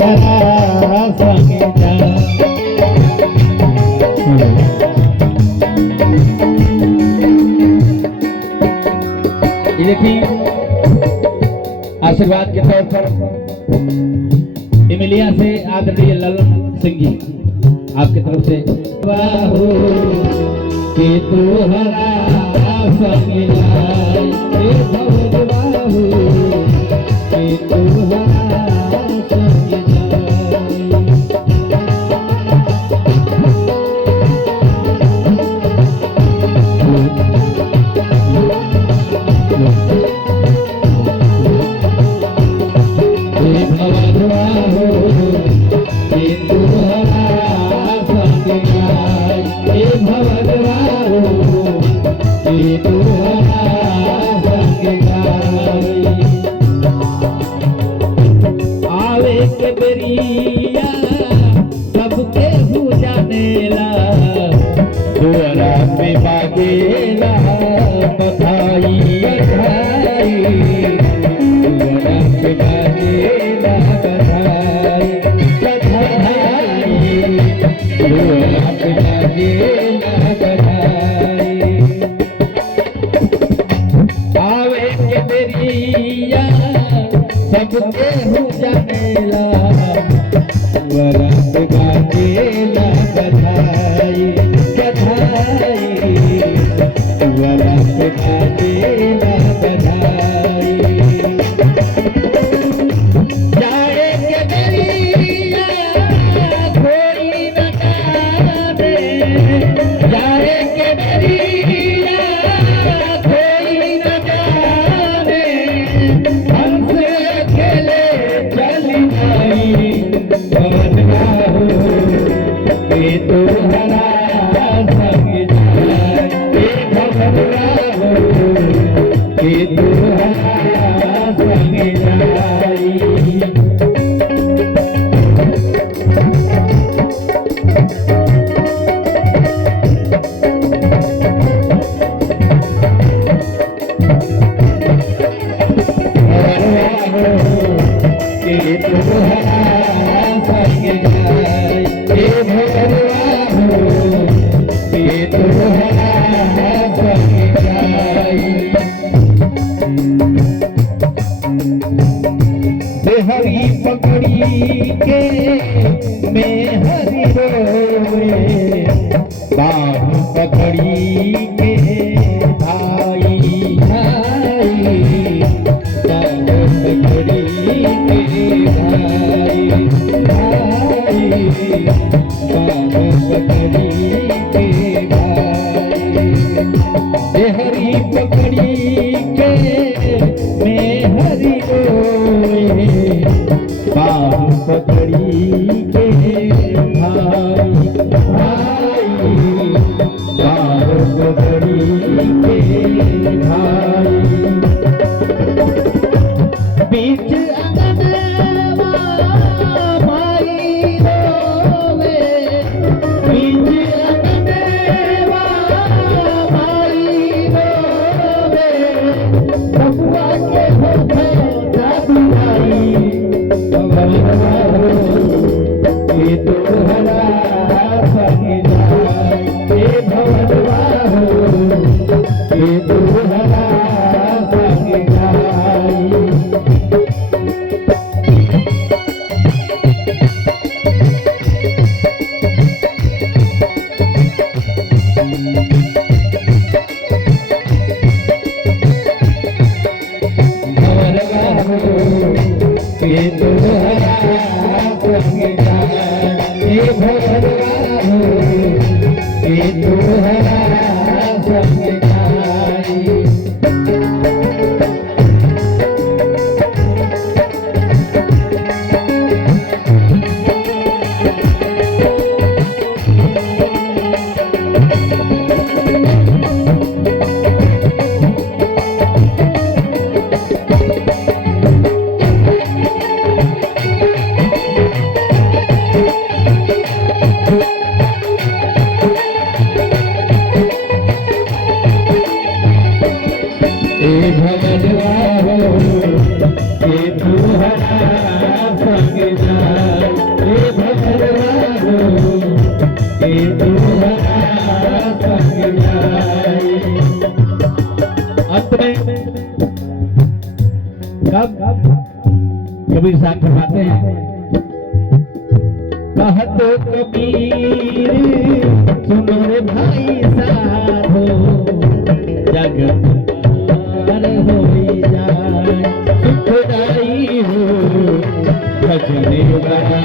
तोहरा संग ये देखिए आशीर्वाद के तौर पर इमिलिया से आदरणीय ललन सिंह जी आपकी तरफ से बाहु के तोहरा संग जाए बाहु के तोहरा आवे के बेरिया सबके हो जानेला तोरा पे बागेला बधाई अठाई तोरा पे बागेला बधाई बधाई तोरा पे बागेला बधाई आवे के बेरिया सबके हो जानेला वरत गानेला बधाई बधाई वरत गानेला बधाई जाए के बेरिया कोई न जाने जाए के बेरिया कोई न जाने के तोहरा संग जाए भगवा के तोहरा संग जाए हरी पकड़ी के मैं हरी रोवे बाह पकड़ी के भाई भाई बाह पकड़ी के भाई भाई बाह पकड़ी के भाई हरी पकड़ी के मैं हरी रोवे बाह पकड़ी के भाई भाई बाह पकड़ी के भाई बीच अंगनवा माई रोवे बीच अंगनवा माई रोवे बबुआ के होठे जादुआई के तोहरा संग जाए भगवा के तोहरा संग जाए के तोहरा संग जाए भगवा के तोहरा संग जाए हैं कहतो कबीर सुनो रे भाई साधो जगत पार होई जाए सुखदाई हो भजन बड़ा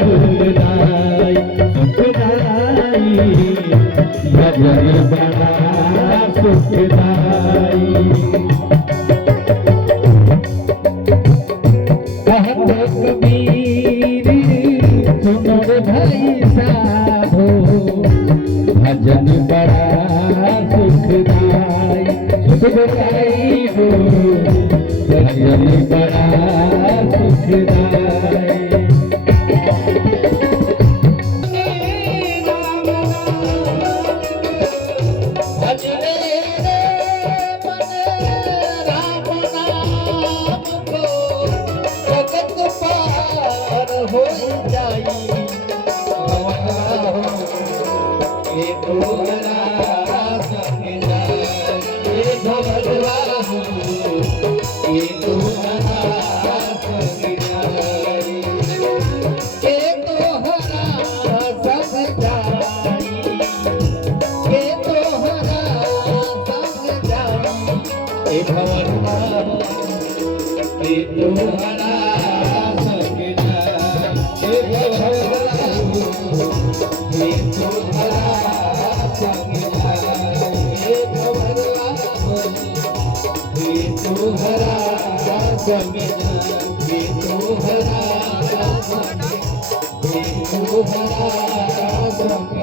सुखदाई सुखदाई भजन बड़ा सुखदाई कहतो कबीर सुनो रे भाई साधो भजन बड़ा सुखदाई सुखदाई हो भजन बड़ा सुखदाई हो जाई ये तोरा संग ये भगवा हो ये तोरा संग ये तोहरा संग जाई ये तोहरा संग जाई ये भगवा हो ये तोहरा संग